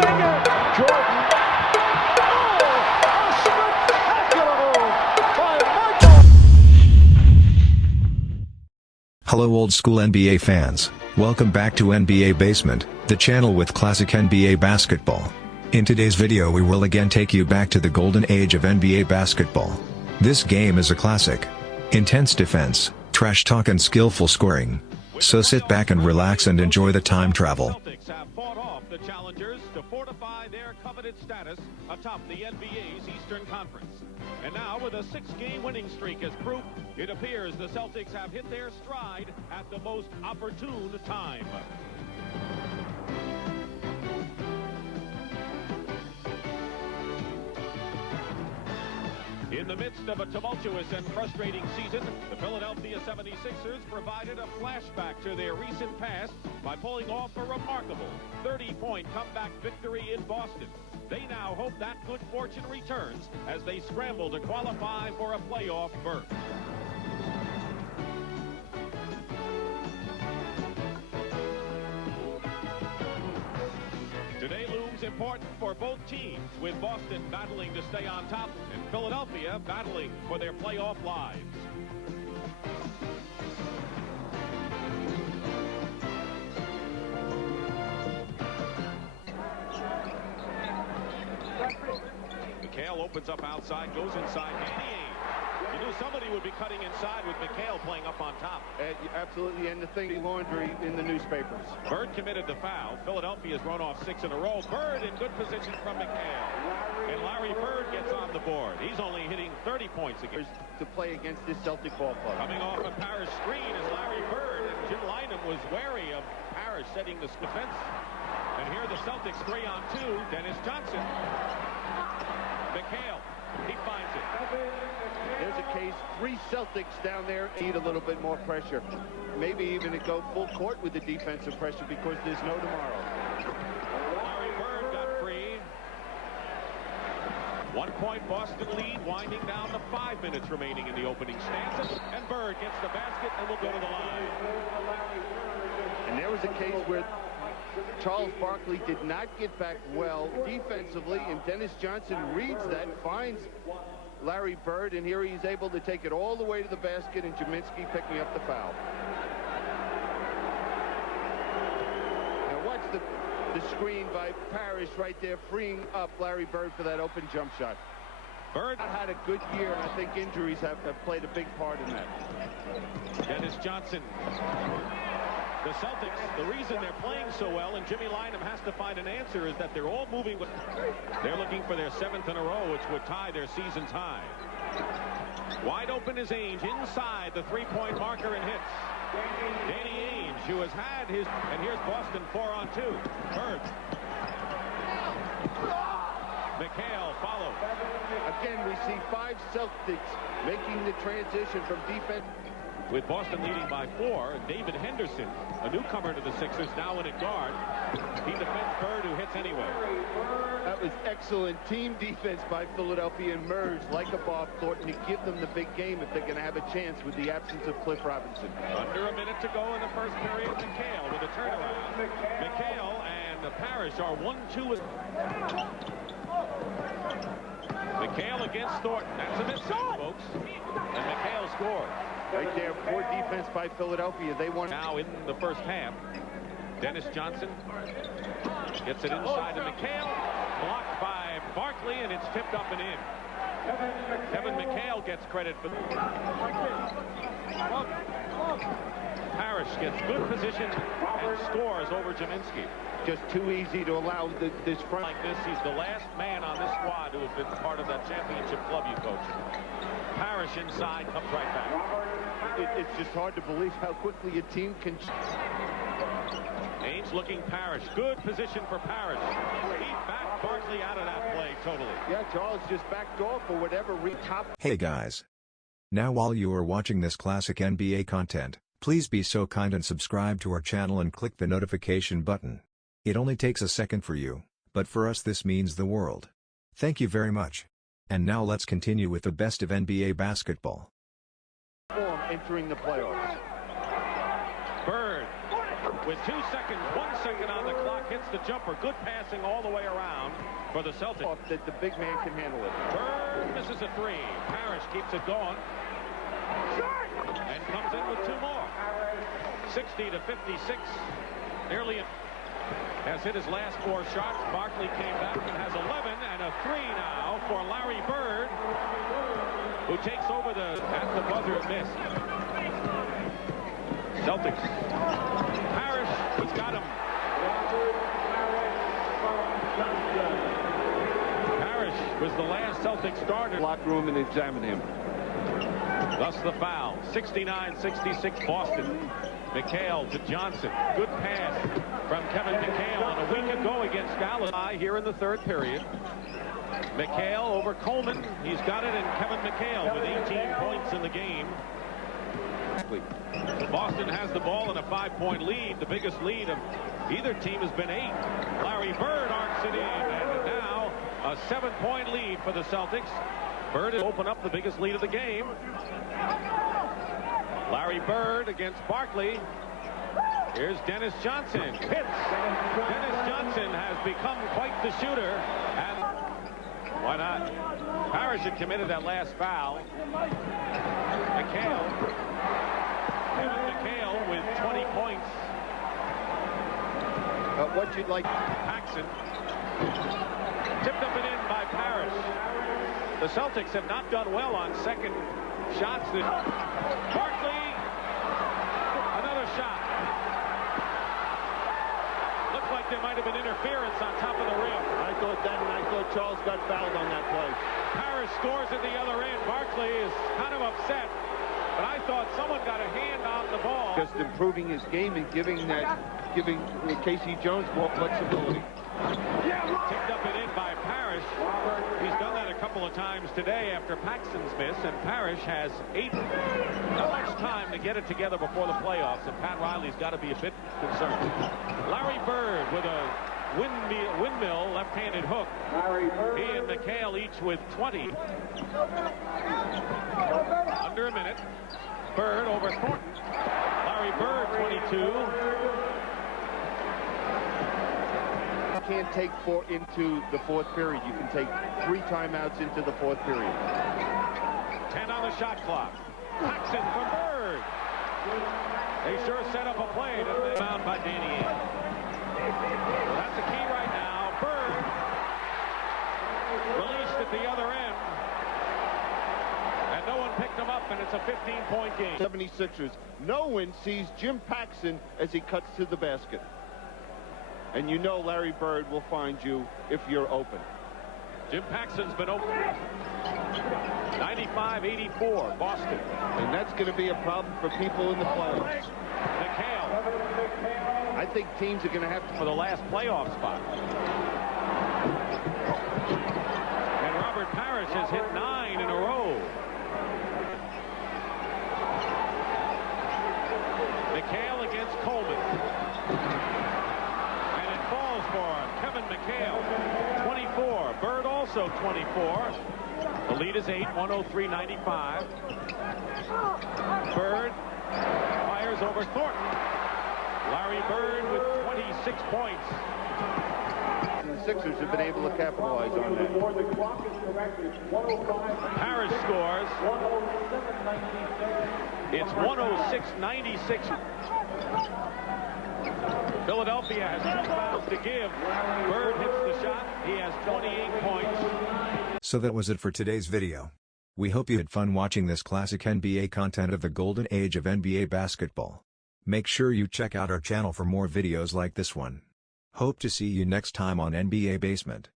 finger. Jordan. Oh, a spectacular move by Michael. Hello old school NBA fans, welcome back to NBA Basement, the channel with classic NBA basketball. In today's video we will again take you back to the golden age of NBA basketball. This game is a classic. Intense defense, trash talk and skillful scoring. So sit back and relax and enjoy the time travel. Celtics have fought off the challengers to fortify their coveted status atop the NBA's Eastern Conference. And now, with a 6-game winning streak as proof, it appears the Celtics have hit their stride at the most opportune time. In the midst of a tumultuous and frustrating season, the Philadelphia 76ers provided a flashback to their recent past by pulling off a remarkable 30-point comeback victory in Boston. They now hope that good fortune returns as they scramble to qualify for a playoff berth. Today looms important for both teams, with Boston battling to stay on top and Philadelphia battling for their playoff lives. McHale opens up outside, goes inside. Danny Ainge. You knew somebody would be cutting inside with McHale playing up on top. Absolutely, and the thing, laundry in the newspapers. Bird committed the foul. Philadelphia's run off 6 in a row. Bird in good position from McHale. And Larry Bird gets on the board. He's only hitting 30 points against To play against this Celtic ball club. Coming off a Parish screen is Larry Bird, and Jim Lynam was wary of Parish setting the defense. And here the Celtics 3-on-2. Dennis Johnson. McHale. He finds it. There's a case, 3 Celtics down there need a little bit more pressure. Maybe even to go full court with the defensive pressure because there's no tomorrow. Larry Bird got free. 1-point Boston lead, winding down to 5 minutes remaining in the opening stanza. And Bird gets the basket and will go to the line. And there was a case where Charles Barkley did not get back well defensively, and Dennis Johnson reads that, finds Larry Bird, and here he's able to take it all the way to the basket, and Jaminski picking up the foul. Now watch the screen by Parish right there, freeing up Larry Bird for that open jump shot. Bird had a good year, and I think injuries have played a big part in that. Dennis Johnson. The Celtics, the reason they're playing so well, and Jimmy Lynam has to find an answer, is that they're all moving with. They're looking for their 7th in a row, which would tie their season's high. Wide open is Ainge inside the 3-point marker and hits. Danny Ainge, who has had his, and here's Boston 4-on-2. Bird. McHale follows. Again, we see 5 Celtics making the transition from defense. With Boston leading by 4, David Henderson, a newcomer to the Sixers, now in at guard. He defends Bird, who hits anyway. That was excellent team defense by Philadelphia, and merged like a Bob Thornton to give them the big game if they're going to have a chance with the absence of Cliff Robinson. Under a minute to go in the first period. McHale with a turnaround. McHale and Parish are 1-2. McHale against Thornton. That's a miss, folks. And McHale scores. Right there, poor defense by Philadelphia. They won. Now in the first half, Dennis Johnson gets it inside to McHale. Blocked by Barkley, and it's tipped up and in. Kevin McHale gets credit for Parish gets good position and scores over Jaminski. Just too easy to allow this front. Like this, he's the last man on this squad who has been part of that championship club you coached. Parish inside, comes right back. It's just hard to believe how quickly a team can. Ainge looking Parish. Good position for Parish. He backed Barkley out of that play totally. Yeah, Charles just backed off for whatever top. Hey guys. Now while you are watching this classic NBA content, please be so kind and subscribe to our channel and click the notification button. It only takes a second for you, but for us this means the world. Thank you very much. And now let's continue with the best of NBA basketball. Entering the playoffs. Bird with 2 seconds, 1 second on the clock, hits the jumper. Good passing all the way around for the Celtics. That the big man can handle it. Bird misses a 3. Parish keeps it going and comes in with 2 more. 60 to 56. Nearly has hit his last 4 shots. Barkley came back and has 11 and a 3 now for Larry Bird, who takes over at the buzzer miss. Celtics. Parish, he's got him. Parish was the last Celtic starter. Locker room and examine him. Thus the foul. 69-66 Boston. McHale to Johnson. Good pass from Kevin McHale on a week ago against Dallas here in the 3rd period. McHale over Coleman. He's got it, and Kevin McHale with 18 points in the game. Boston has the ball in a 5-point lead. The biggest lead of either team has been 8. Larry Bird arcs it in, and now a 7-point lead for the Celtics. Bird has opened up the biggest lead of the game. Larry Bird against Barkley. Here's Dennis Johnson. Hits. Dennis Johnson has become quite the shooter. And why not? Parish had committed that last foul. McHale. Kevin McHale with 20 points. What you'd like. Paxson. Tipped up and in by Parish. The Celtics have not done well on second shots. Barkley. Another shot. Looked like there might have been interference on top of the rim. I thought that, and I thought Charles got fouled on that play. Parish scores at the other end. Barkley is kind of upset, but I thought someone got a hand on the ball. Just improving his game and giving Casey Jones more flexibility. Tipped up and in by Parish. He's done that a couple of times today after Paxson's miss, and Parish has 8. Not much time to get it together before the playoffs, and Pat Riley's got to be a bit concerned. Larry Bird with a windmill left-handed hook. He and McHale each with 20. Under a minute. Bird over Thornton. Larry Bird 22. You can't take 4 into the 4th period. You can take 3 timeouts into the 4th period. 10 on the shot clock. Paxson from Bird. They sure set up a play, didn't they? Found by Danny Ainge. Well, that's the key right now. Bird released at the other end. And no one picked him up, and it's a 15-point game. 76ers. No one sees Jim Paxson as he cuts to the basket. And you know Larry Bird will find you if you're open. Jim Paxson's been open. 95-84, Boston. And that's going to be a problem for people in the playoffs. McHale. I think teams are going to have to... For the last playoff spot. And Robert Parish has hit 9 in a row. McHale against Coleman. And it falls for Kevin McHale. 24. Bird also 24. The lead is 8, 103-95. Bird fires over Thornton. Larry Bird with 26 points. The Sixers have been able to capitalize on that. Parish scores. It's 106-96. Philadelphia has 2 fouls to give. Bird hits the shot. He has 28 points. So that was it for today's video. We hope you had fun watching this classic NBA content of the golden age of NBA basketball. Make sure you check out our channel for more videos like this one. Hope to see you next time on NBA Basement.